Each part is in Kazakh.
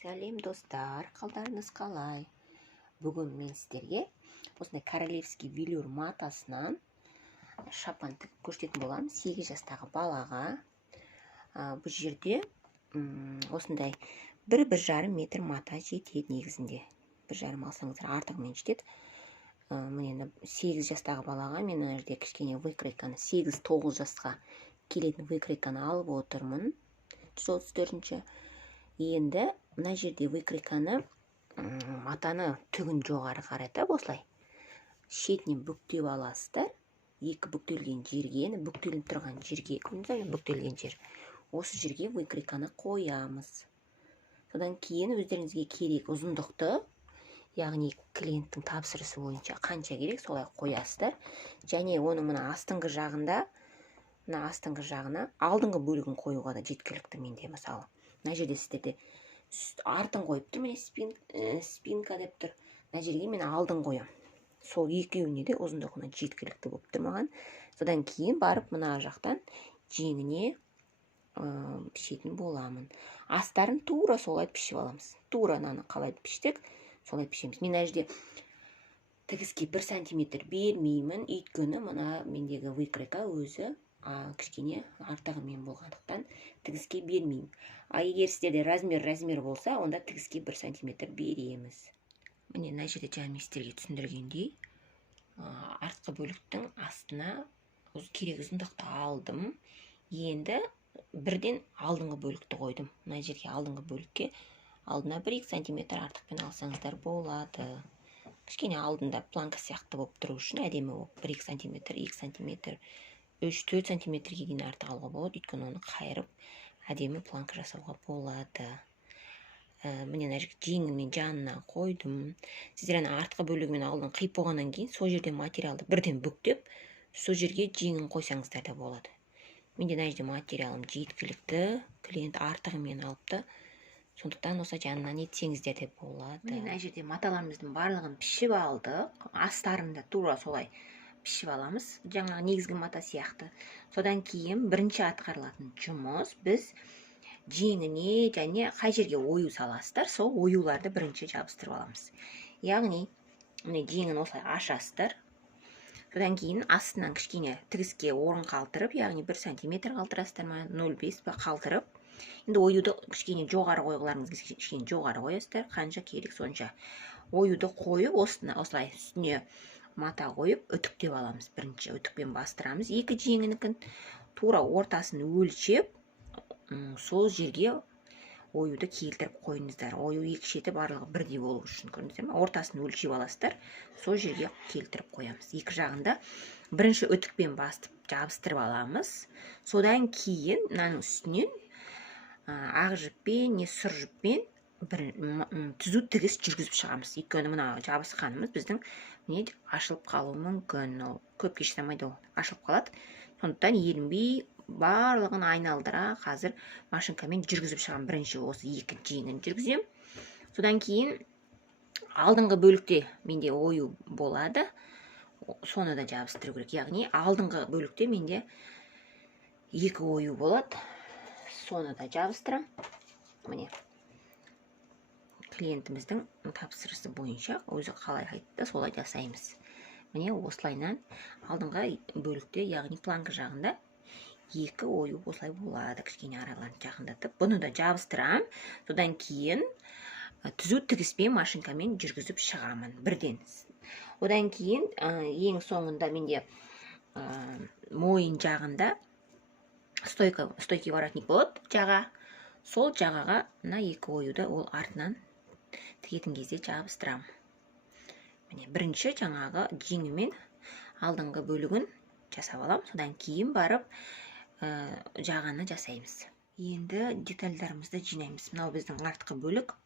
Сәлем достар, қалдарыңыз қалай? Бүгін мен сіздерге осындай королевский велюр матасынан шапан тігіп көрсететін боламын 8 жастағы балаға. Бұл жерде осындай 1-1,5 метр мата жетеді негізінде. 1,5 алсаңыздар артығымен жетеді. Міне 8 жастағы балаға мен мына жерде кішкене выкройканы 8-9 жасқа келетін выкройканы алып отырмын. 134-ші. Енді мына жерде выкройканы матаны түгін жоғары қаратып осылай шетінен бүктеп аласыздар. Екі бүктелген жерге, бүктеліп тұрған жерге, бүктелген жер. Осы жерге выкройканы қоямыз. Содан кейін өздеріңізге керек ұзындықты, яғни клиенттің тапсырысы бойынша қанша керек солай қоясыздар. Және оның мына астыңғы жағында, алдыңғы бөлігін қоюға да жеткілікті менде мысалы. Мына жерде сіздерде артын қойып тұр, міне спинка деп тұр. Мына жерге мен алдын қоям. Сол екеуіне де ұзындығына жеткілікті болып тұр маған. Содан кейін барып мына жақтан жеңіне пішетін боламын. Астарын тура солай пішіп аламыз. Тура наны қалай піштік, солай пішеміз. Мен мына жерде тігіске 1 сантиметр бермеймін, өйткені мына мендегі выкройка өзі кішкене артығымен болғандықтан тігіске бермеймін. Егер сіздерде размер болса, онда тігіске 1 сантиметр береміз. Міне мына жерде жаңа сіздерге түсіндіргендей, артқы бөліктің астына керек ұзындықты алдым. Енді бірден алдыңғы бөлікті қойдым. Мына жерге алдыңғы бөлікке алдына 1-2 сантиметр артықпен алсаңыздар болады. Кішкене алдында планка сияқты болып тұру үшін әдемі болып 1-2 сантиметр, 2 сантиметр, 3-4 сантиметрге дейін артық алуға болады. Өйткені оны қайырып әдемі планка жасауға болады. Міне мына жерге жеңімен жанына қойдым. Сіздер артқы бөлігімен алдын қиып болғаннан кейін сол жерде материалды бірден бүктеп, сол жерге жеңін қойсаңыздар да болады. Менде мына жерде материалым жеткілікті, клиент артығымен алыпты. Сондықтан осы жанынан етсеңіздер де болады. Мына жерде маталарымыздың барлығын пішіп алдық. Астарында тура солай пішіп аламыз. Жаңа негізгі мата сияқты. Содан кейін бірінші атқарылатын жұмыс біз жеңіне және қай жерге ою саласыздар, сол оюларды бірінші жабыстырып аламыз. Яғни, жеңін осылай ашасыздар. Содан кейін астынан кішкене тігіске орын қалтырып, яғни 1 сантиметр қалтырасыздар ма, 0,5 па қалтырып. Енді оюды кішкене жоғары қойғыларыңыз кішкене жоғары қоясыздар, қанша керек сонша. Оюды қойып, осылай үстіне мата қойып, үтіктеп аламыз. Бірінші үтікпен бастырамыз. Екі жеңінікін тура ортасын өлшеп, сол жерге оюды келтіріп қойыңыздар. Ою екі шеті барлығы бірдей болу үшін, көрдіңіздер ме? Ортасын өлшеп аласыздар, сол жерге келтіріп қоямыз. Екі жағында бірінші үтікпен бастып жабыстырып аламыз. Содан кейін мынаның үстінен ақ жіппен не сұр жіппен түзу тігіс жүргізіп шығамыз. Өйткені мына жабысқанымыз біздің ашылып қалуы мүмкін. Көпке шыдамайды ол, ашылып қалады. Сондықтан ерінбей барлығын айналдыра қазір машинкамен жүргізіп шығам. Бірінші осы екі жеңін жүргізем. Содан кейін алдыңғы бөлікте менде ою болады. Соны да жабыстыру керек. Яғни алдыңғы бөлікте менде екі ою болады. Соны да жабыстырам. Міне клиентіміздің тапсырысы бойынша өзі қалай айтты, солай жасаймыз. Міне осылайнан алдыңғы бөлікте, яғни планка жағында екі ою осылай болады. Кішкене араларын жақындатып, бұны да жабыстырам. Содан кейін түзу тігіспен машинкамен жүргізіп шығамын бірден. Одан кейін ең соңында менде мойын жағында стойкий воротник болады жаға. Сол жағаға мына екі оюды ол артынан тігетін кезде жабыстырам. Міне бірінші жаңағы жеңімен алдыңғы бөлігін жасап алам. Содан кейін барып жағаны жасаймыз. Енді детальдарымызды жинаймыз. Мынау біздің артқы бөлік.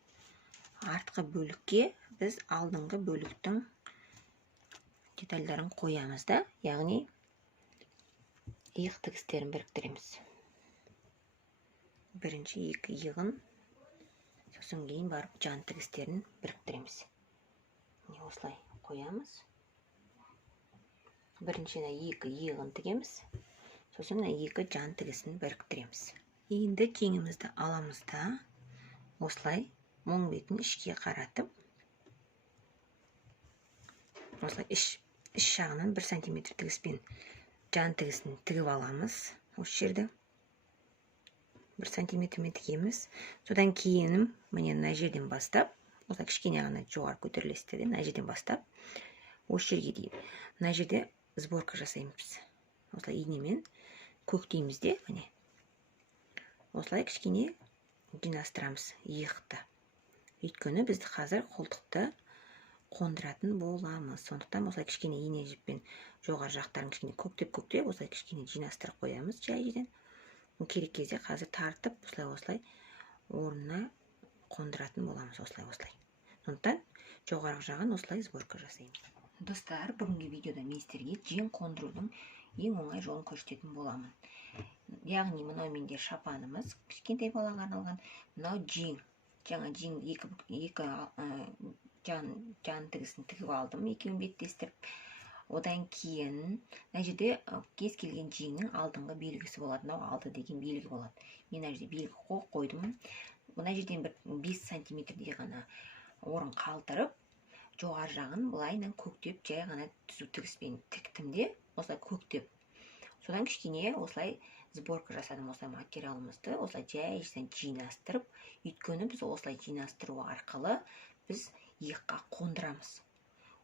Артқы бөлікке біз алдыңғы бөліктің детальдарын қоямыз да, яғни иық тігістерін біріктіреміз. Бірінші екі иығын, сосын кейін барып жан тігістерін біріктіреміз. Осылай қоямыз. Біріншіне екі иығын тігеміз, сосын екі жан тігісін біріктіреміз. Енді жеңімізді аламыз да, осылай мұң бетін ішке қаратып, осылай іш жағынан 1 см тігіспен жан тігісін тігіп аламыз. Осы жерді 1 см тігеміз. Содан кейінім, міне мына жерден бастап, осылай кішкене ғана жоғары көтерілесті де, мына жерден бастап, осы жерге дейін. Мына жерде сборка жасаймыз. Осылай инемен көктейміз де, міне. Осылай кішкене жинастырамыз иықты. Өйткені бізді қазір қолтықты қондыратын боламыз. Сондықтан осылай кішкене ине жіппен жоғары жақтарын кішкене көктеп, осылай кішкене жинастырып қоямыз жайдан. Керек кезде қазір тартып, осылай орнына қондыратын боламыз, осылай. Сондықтан жоғарғы жағын осылай сборка жасаймыз. Достар, бүгінгі видеода мен сіздерге жең қондырудың ең оңай жолын көрсететін боламын. Яғни мынау менде шапанымыз, кішкентай балаға арналған, мынау жең. Жаңа жең екі жан тігісін тігіп алдым, екеуін беттестіріп. Одан кейін мына жерде кез келген жеңнің алдыңғы белгісі болады. Мынау алды деген белгі болады. Мен мына жерде белгі қойдым. Мына жерден 5 см-дей ғана орын қалдырып, жоғары жағын былайынан көктеп, жай ғана түзу тігіспен тіктім де, осылай көктеп. Содан кішкене осылай сборка жасадым, осылай материалымызды осылай жайдан жинастырып, өйткені біз осылай жинастыру арқылы біз иыққа қондырамыз.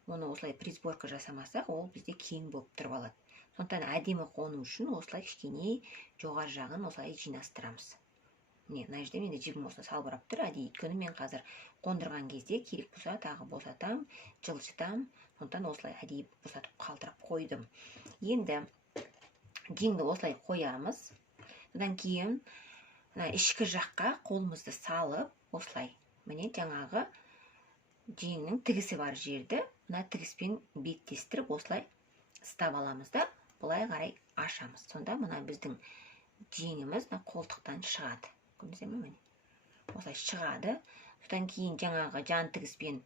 Оны осылай присборка жасамасақ, ол бізде кең болып тұрып алады. Сондықтан әдемі қону үшін осылай кішкене жоғары жағын осылай жинастырамыз. Мына жерде менде жібім осылай салбырап тұр, өйткені мен қазір қондырған кезде керек болса тағы босатам, жылжытам. Сондықтан осылай әдейі босатып қалтырап қойдым. Енді жеңді осылай қоямыз. Содан кейін ішкі жаққа қолымызды салып, осылай міне жаңағы жеңнің тігісі бар жерді мына тігіспен беттестіріп осылай ұстап аламыз да, былай қарай ашамыз. Сонда мына біздің жеңіміз қолтықтан шығады. Көрдіңіздер ме, міне? Осылай шығады. Содан кейін жаңағы жан тігіспен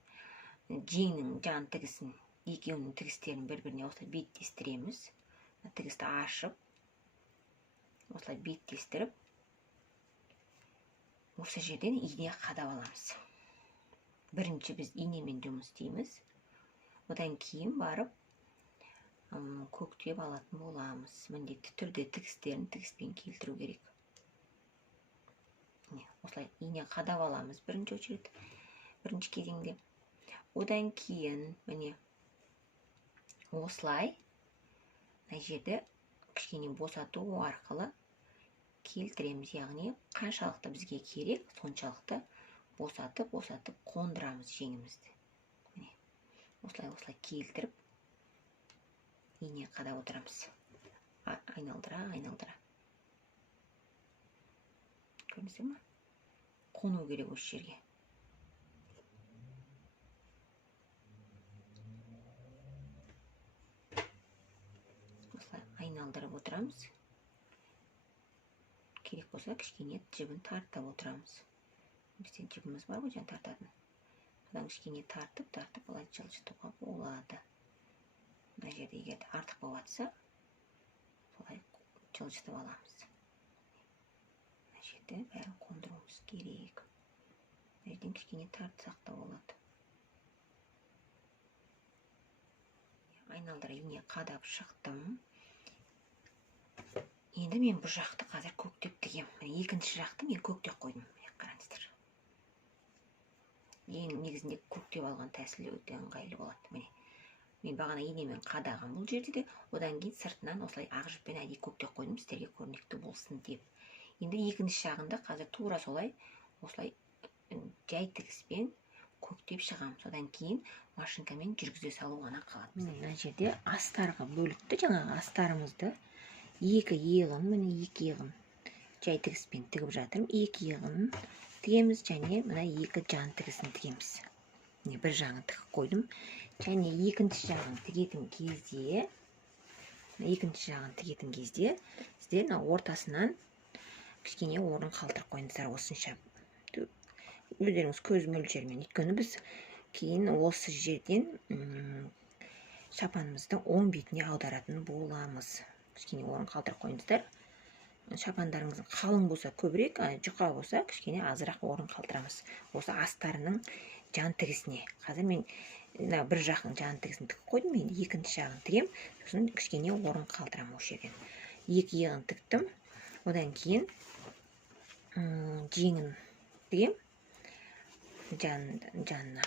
жеңнің жан тігісін, екеуінің тігістерін бір-біріне осылай беттестіреміз. Тігісті ашып, осылай беттестіріп, осы жерден ине қадап аламыз. Бірінші біз инемен жұмыс істейміз. Одан кейін барып көктеп алатын боламыз. Міндетті түрде тігістерін тігіспен келтіру керек. Осылай ине қадап аламыз бірінші очередь, бірінші кезеңде. Одан кейін міне осылай мына жерді кішкене босату арқылы келтіреміз. Яғни қаншалықты бізге керек, соншалықты босатып қондырамыз жеңімізді. Міне осылай келтіріп ине қадап отырамыз. Айналдыра. Көрдіңіздер ме? Қону керек осы жерге. Осылай айналдырып отырамыз. Керек болса кішкене жібін тартып отырамыз. Бізден жібіміз бар ғой, жаңа тартатын. Содан кішкене тартып, олай жылжытуға болады. Мына жерде егер артық болып жатса, солай жылжытып аламыз. Мына жерде бәрін қондыруымыз керек. Мына жерден кішкене тартсақ та болады. Айналдыра ине қадап шықтым. Енді мен бұл жақты қазір көктеп тігем. Екінші жақты мен көктеп қойдым. Қараңыздар. Ең негізінде көктеп алған тәсілі өте ыңғайлы болады. Мен бағана инемен қадағам бұл жерде де, одан кейін сыртынан осылай ақ жіппен әдейі көктеп қойдым, сіздерге көрнекті болсын деп. Енді екінші жағында қазір тура солай осылай жай тігіспен көктеп шығам. Содан кейін машинкамен жүргізе салу ғана қалады. Мына жерде астарға бөлікті, жаңағы астарымызды екі иығын, міне екі иығын жай тігіспен тігіп жатырмын. Екі иығын тігеміз және мына екі жан тігісін тігеміз. Бір жағын тігіп қойдым. Және екінші жағын тігетін кезде сіздер ортасынан кішкене орын қалтырып қойыңыздар, осынша. Өздеріңіз көз мөлшермен. Өйткені біз кейін осы жерден шапанымыздың оң бетіне аударатын боламыз. Кішкене орын қалтырып қойыңыздар. шапандарыңыздың қалың болса көбірек, жұқа болса кішкене азырақ орын қалдырамыз. Осы астарының жан тігісіне. Қазір мен бір жағын жан тігісін тігіп қойдым, енді екінші жағын тігем, сосын кішкене орын қалдырамын осы жерден. Екі иығын тіктім. Одан кейін жеңін тігем. Жанына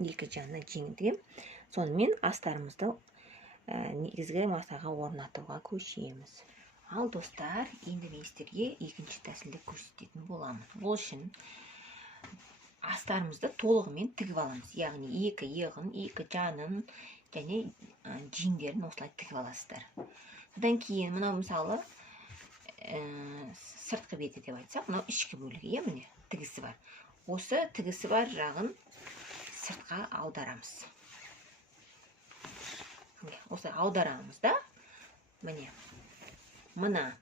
екі жанына жеңін тігем. Сонымен астарымызды негізгі масаға орнатуға көшеміз. Ал достар, енді мен сіздерге екінші тәсілді көрсететін боламын. Ол үшін астарымызды толығымен тігіп аламыз. Яғни екі иығын, екі жанын және жеңдерін осылай тігіп аласыздар. Одан кейін мынау мысалы сыртқы беті деп айтсақ, мынау ішкі бөлігі, міне тігісі бар. Осы тігісі бар жағын сыртқа аударамыз. Осы аударамыз да, міне мына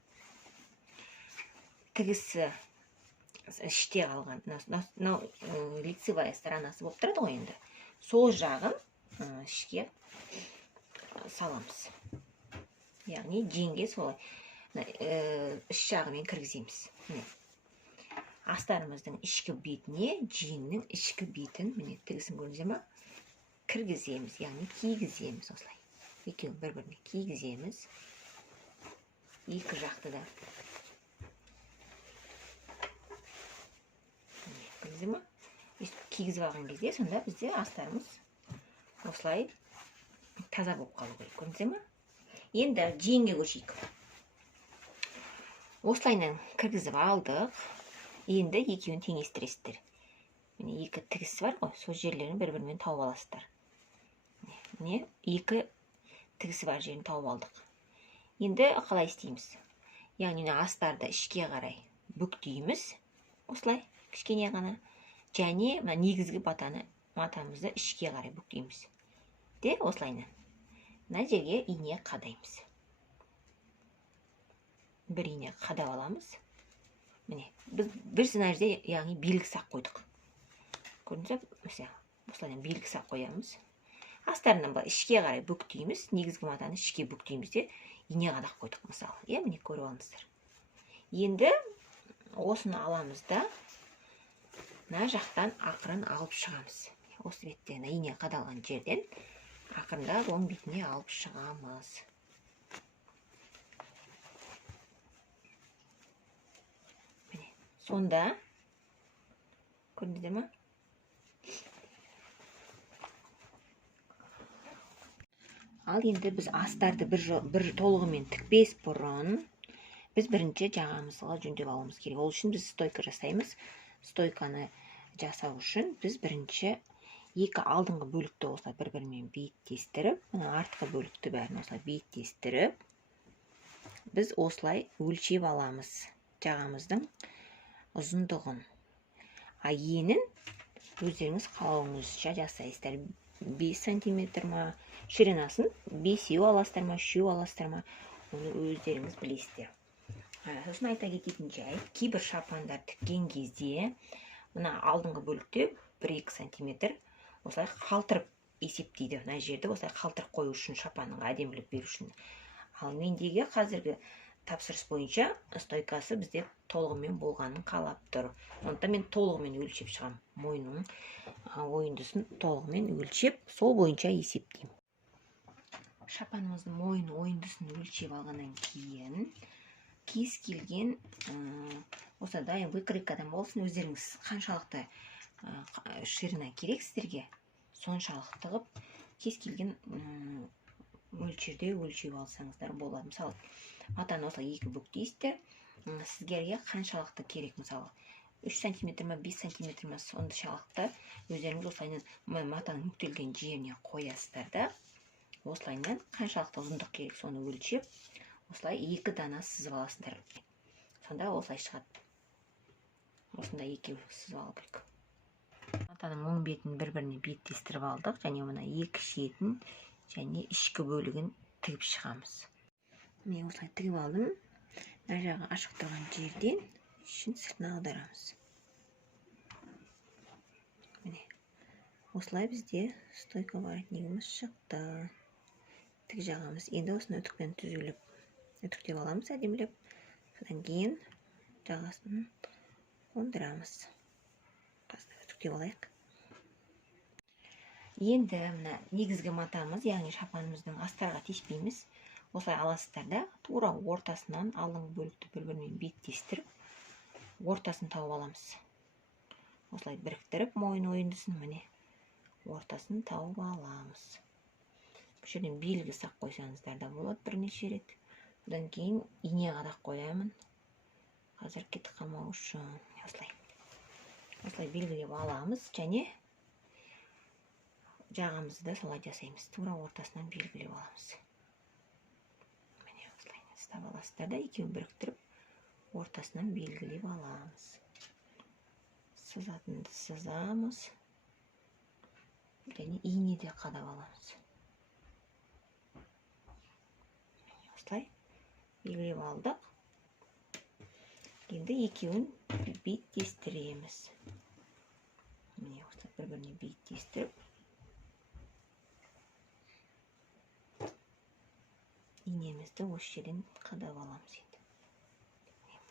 тігісі іште қалған, лицевая сторонасы болып тұрады ғой енді. Сол жағын ішке саламыз. Яғни жеңге солай іш жағымен кіргіземіз. Астарымыздың ішкі бетіне жеңнің ішкі бетін, міне тігісін көрдіңіздер ме? Кіргіземіз, яғни кигіземіз осылай. Екеуін бір-біріне кигіземіз. Екі жақты да. Көрдіңіздер ме? Кигізіп алған кезде сонда бізде астарымыз осылай таза болып қалу керек. Көрдіңіздер ме? Енді жеңге көшейік. Осылайынан кіргізіп алдық. Енді екеуін теңестіресіздер. Міне екі тігісі бар ғой, сол жерлерін бір-бірімен тауып аласыздар. Міне екі тігісі бар жерін тауып алдық. Енді қалай істейміз? Яғни астарды ішке қарай бүктейміз. Осылай кішкене ғана. Және негізгі матамызды ішке қарай бүктейміз. Де осылайынан. Мына жерге ине қадаймыз. Бір ине қадап аламыз. Міне, біз бір жерде, яғни белгі сақ қойдық. Көрдіңіздер, мысалы, осылайдан белгі сақ қоямыз. Астарынан ішке қарай бүктейміз, негізгі матаны ішке бүктейміз де ине қадақ қойдық, мысалы. Міне көріп алыңыздар. Енді осыны аламыз да, мына жақтан ақырын алып шығамыз. Осы беттен ине қадалған жерден ақырындап оң бетіне алып шығамыз. Сонда, көрдіңіздер ме? Ал енді біз астарды бір толығымен тікпес бұрын, біз бірінші жағамызға жөндеп алуымыз керек. Ол үшін біз стойка жасаймыз. Стойканы жасау үшін біз бірінші екі алдыңғы бөлікті осылай бір-бірімен бейіттестіріп, артқы бөлікті бәрін осылай бейіттестіріп, біз осылай өлшеп аламыз жағамыздың ұзындығын. Енін өздеріңіз қалауыңызша жасайсыздар. 5 сантиметр ма, ширинасын 5 аласыздар ма, 3 аласыздар ма, оны өздеріңіз білесіздер. Сосын айта кететін жай, кейбір шапандар тіккен кезде мына алдыңғы бөлікте 1-2 сантиметр осылай қалтырып есептейді. Мына жерді осылай қалтырып қою үшін, шапанның әдемілік беру үшін. Ал мендегі қазіргі тапсырыс бойынша стойкасы бізде толығымен болғанын қалап тұр. Онда мен толығымен өлшеп шығам. Мойнның ойындысын толығымен өлшеп, сол бойынша есептеймін. Шапанымыздың мойын ойындысын өлшеп алғаннан кейін кез келген осы дайын выкройкадан болсын, өздеріңіз қаншалықты ширина керек сіздерге, соншалықты қылып кез келген мөлшерде өлшеп алсаңыздар болады. Мысалы, матаны осылай екі бүктейсіздер. Сізге қаншалықты керек, мысалы 3 сантиметр ма, 5 сантиметр ма, соншалықты өздеріңіз осылайынан матаның нүктелген жеріне қоясыздар да, осылайынан қаншалықты ұзындық керек соны өлшеп, осылай екі дана сызып аласыздар. Сонда осылай шығады. Осында екеу сызып алу керек. Матаның оң бетін бір-біріне беттестіріп алдық, және мына екі шетін және ішкі бөлігін тігіп шығамыз. Мен осылай тігіп алдым. Мына жағы ашық тұрған жерден ішін сыртына аударамыз. Міне, осылай бізде стойка воротнигіміз шықты. Тік жағамыз. Енді осыны үтікпен түзеліп, үтіктеп аламыз әдемілеп. Одан кейін жағасын қондырамыз. Қазір түктеп алайық. Енді мына негізгі матамыз, яғни шапанымыздың астарға тиіспейміз. Осылай аласыздар да, тура ортасынан алдыңғы бөлікті бір-бірімен беттестіріп, ортасын тауып аламыз. Осылай біріктіріп, мойын ойындысын, міне, ортасын тауып аламыз. Бұл жерден белгі сақ қойсаңыздар да болады бірнеше рет. Одан кейін ине қадақ қоямын. Қазір кетіп қалмау үшін осылай белгілеп аламыз, және жағамызды да солай жасаймыз. Тура ортасынан белгілеп аламыз. Міне осылай ұстап аласыздар да, екеуін біріктіріп, ортасынан белгілеп аламыз. Сызатынды сызамыз, және инеде қадап аламыз. Осылай белгілеп алдық. Енді екеуін беттестіреміз. Міне осылай бір-біріне беттестіріп, инемізді осы жерден қадап аламыз.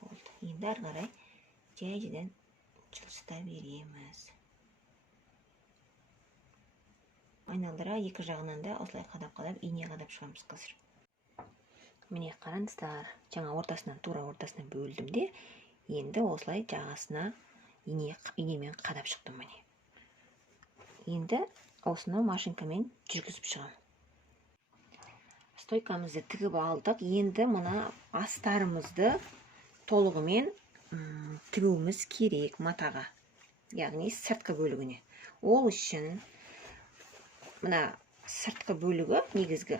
Болды. Енді ары қарай жайдан жылжыта береміз. Айналдыра екі жағынан да осылай қадап ине қадап шығамыз қазір. Міне қараңыздар, жаңа тура ортасынан бөлдім де, енді осылай жағасына инемен қадап шықтым. Міне. Енді осыны машинкамен жүргізіп шығам. Стойкамызды тігіп алдық. Енді мына астарымызды толығымен тігуіміз керек матаға, яғни сыртқы бөлігіне. Ол үшін мына сыртқы бөлігі негізгі,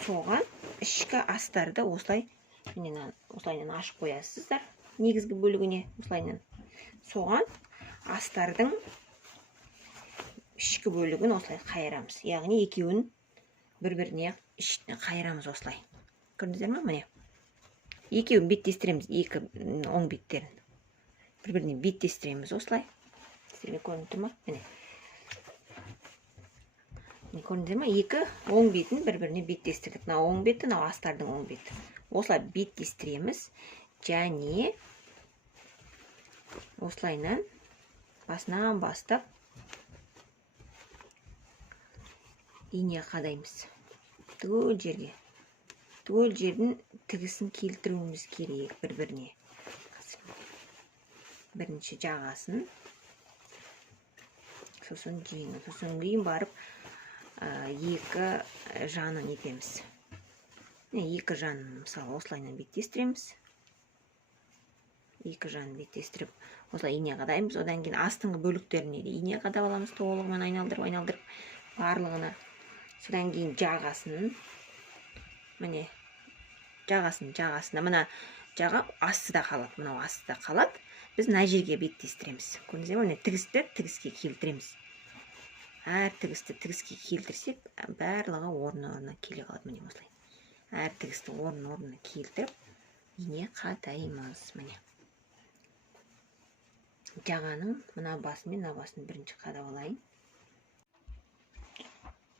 соған ішкі астарды осылайынан ашып қоясыздар. Негізгі бөлігіне осылайынан. Соған астардың ішкі бөлігін осылай қайырамыз. Яғни екеуін бір-біріне қайырамыз осылай. Көрдіңіздер ме? Міне. Екеуін беттестіреміз, екі оң беттерін. Бір-біріне беттестіреміз осылай. Сіздерге көрініп тұр ма? Міне. Көрдіңіздер ме? Екі оң бетін бір-біріне беттестірдік. Мына оң беті, мына астардың оң беті. Осылай беттестіреміз. Және осылайынан басынан бастап ине қадаймыз. Түгел жерге. Түгел жердің тігісін келтіруіміз керек бір-біріне. Бірінші жағасын, сосын жеңін, сосын кейін барып екі жанын етеміз. Екі жанын мысалы осылайынан беттестіреміз. Екі жанын беттестіріп, осылай ине қадаймыз. Одан кейін астыңғы бөліктеріне де ине қадап аламыз, толығымен айналдырып барлығына. Содан кейін жағасын, міне, жағасында, мына жаға астыда қалады, мынау астыда қалады. Біз мына жерге беттестіреміз. Көрдіңіздер ме? Міне тігісті тігіске келтіреміз. Әр тігісті тігіске келтірсек, барлығы орнына келе қалады. Міне осылай. Әр тігісті орнына келтіріп, ине қадаймыз. Міне. Жағаның мына басын мен мына басын бірінші қадап алайын.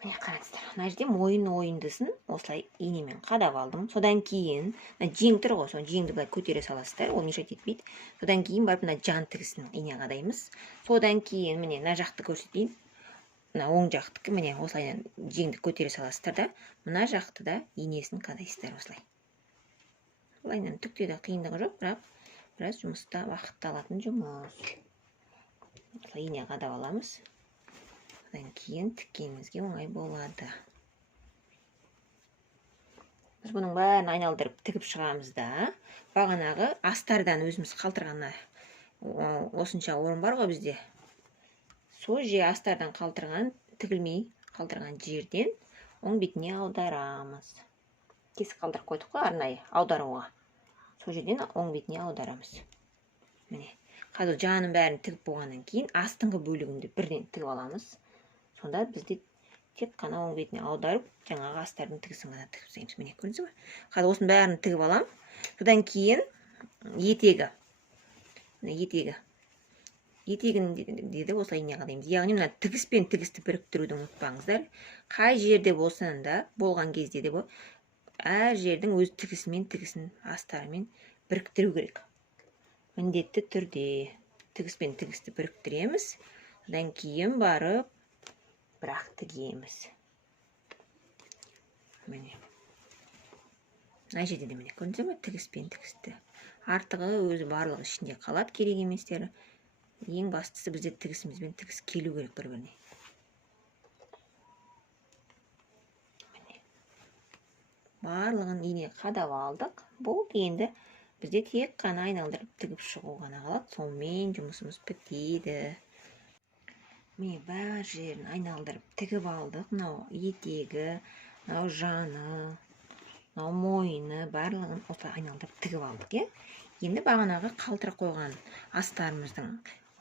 Міне қараңыздар, мына жерде мойын ойындысын осылай инемен қадап алдым. Содан кейін, жең тұр ғой, соны жеңді былай көтере саласыздар, ол мешать етпейді. Содан кейін барып мына жан тігісін ине қадаймыз. Содан кейін міне мына жақты көрсетейін. Мына оң жақтікі, міне осылайдан жеңді көтере саласыздар да, мына жақты да инесін қадайсыздар осылай. Олайынан түкте де қиындығы жоқ, бірақ біраз жұмыста уақытты алатын жұмыс. Осылай ине қадап аламыз. Одан кейін тіккенімізге оңай болады. Біз бұның бәрін айналдырып тігіп шығамыз да, бағанағы астардан өзіміз қалтырғанна осынша орын бар ғой бізде. Сол же астардан қалтырған, тігілмей қалтырған жерден оң бетіне аударамыз. Кесік қалтырып қойдық қой арнайы аударуға. Сол жерден оң бетіне аударамыз. Міне, қазір жанын бәрін тігіп болғаннан кейін астыңғы бөлігінде бірден тігіп аламыз. Сонда бізде тек қана оң бетіне аударып, жаңағы астардың тігісін ғана тігіп тастаймыз. Міне көрдіңіз бе? Қазір осының бәрін тігіп алам. Содан кейін етегі. Етегін деді осылай ине қадаймыз. Яғни мына тігіс пен тігісті біріктіруді ұмытпаңыздар. Қай жерде болсан да, болған кезде де әр жердің өз тігісімен тігісін астарымен біріктіру керек. Міндетті түрде тігіспен тігісті біріктіреміз. Одан кейін барып бірақ тігеміз. Міне. Мына жерде де міне көрдіңіздер ме? Тігіспен тігісті. Артығы өзі барлығы ішінде қалады, керек еместері. Ең бастысы бізде тігісімізбен тігіс келу керек бір-біріне. Барлығын ине қадап алдық. Бұл енді бізде тек қана айналдырып тігіп шығу ғана қалады. Сонымен жұмысымыз бітеді. Міне бар жерін айналдырып тігіп алдық. Мынау етегі, мынау жаны, мынау мойыны барлығын осылай айналдырып тігіп алдық. Енді бағанағы қалтырып қойған астарымыздың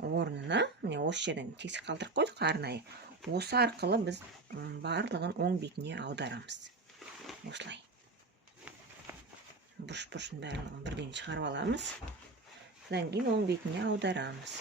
орнына, міне осы жерден тесік қалтырып қойдық арнайы. Осы арқылы біз барлығын оң бетіне аударамыз. Осылай. Бұрыш-бұрышын барлығын бірден шығарып аламыз. Содан кейін оң бетіне аударамыз.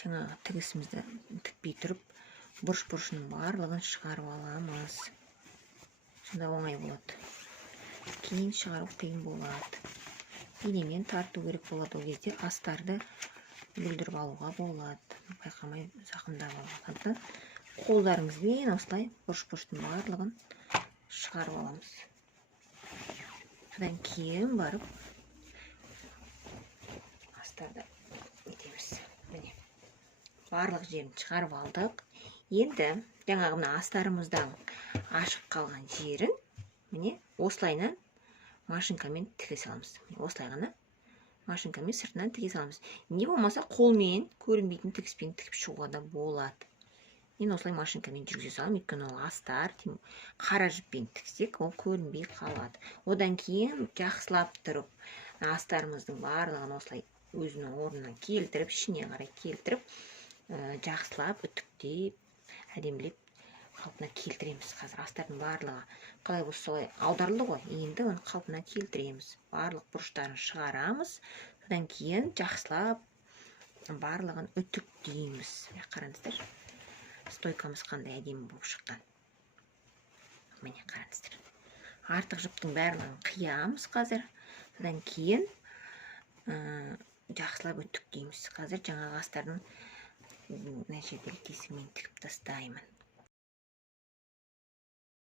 Жаңағы тігісімізді тікпей тұрып, бұрыш-бұрышының барлығын шығарып аламыз. Сонда оңай болады. Кейін шығару қиын болады. Инемен тарту керек болады. Ол кезде астарды бүлдіріп алуға болады. Байқамай зақымдап алуға. Қолдарыңызбен осылай бұрыш-бұрыштың барлығын шығарып аламыз. Содан кейін барып астарды етеміз. Міне. Барлық жерін шығарып алдық. Енді жаңағы мына астарымыздан ашық қалған жерін міне осылайынан машинкамен тіге саламыз. Осылай ғана машинкамен сыртынан тіге саламыз. Не болмаса қолмен көрінбейтін тігіспен тігіп шығуға да болады. Мен осылай машинкамен жүргізе салам, өйткені ол астар қара жіппен тіксек, ол көрінбей қалады. Одан кейін жақсылап тұрып, астарымыздың барлығын осылай өзінің орнына келтіріп, ішіне қарай келтіріп, жақсылап, үтіктеп, әдемілеп қалпына келтіреміз. Қазір астардың барлығы қалай болса солай аударылды ғой. Енді оны қалпына келтіреміз. Барлық бұрыштарын шығарамыз. Содан кейін жақсылап барлығын үтіктейміз. Қараңыздар. Стойкамыз қандай әдемі болып шыққан. Міне қараңыздар. Артық жіптің барлығын қиямыз қазір. Содан кейін жақсылап үтіктейміз. Қазір жаңағы астардың мына жердегі тесігімен тігіп тастаймын.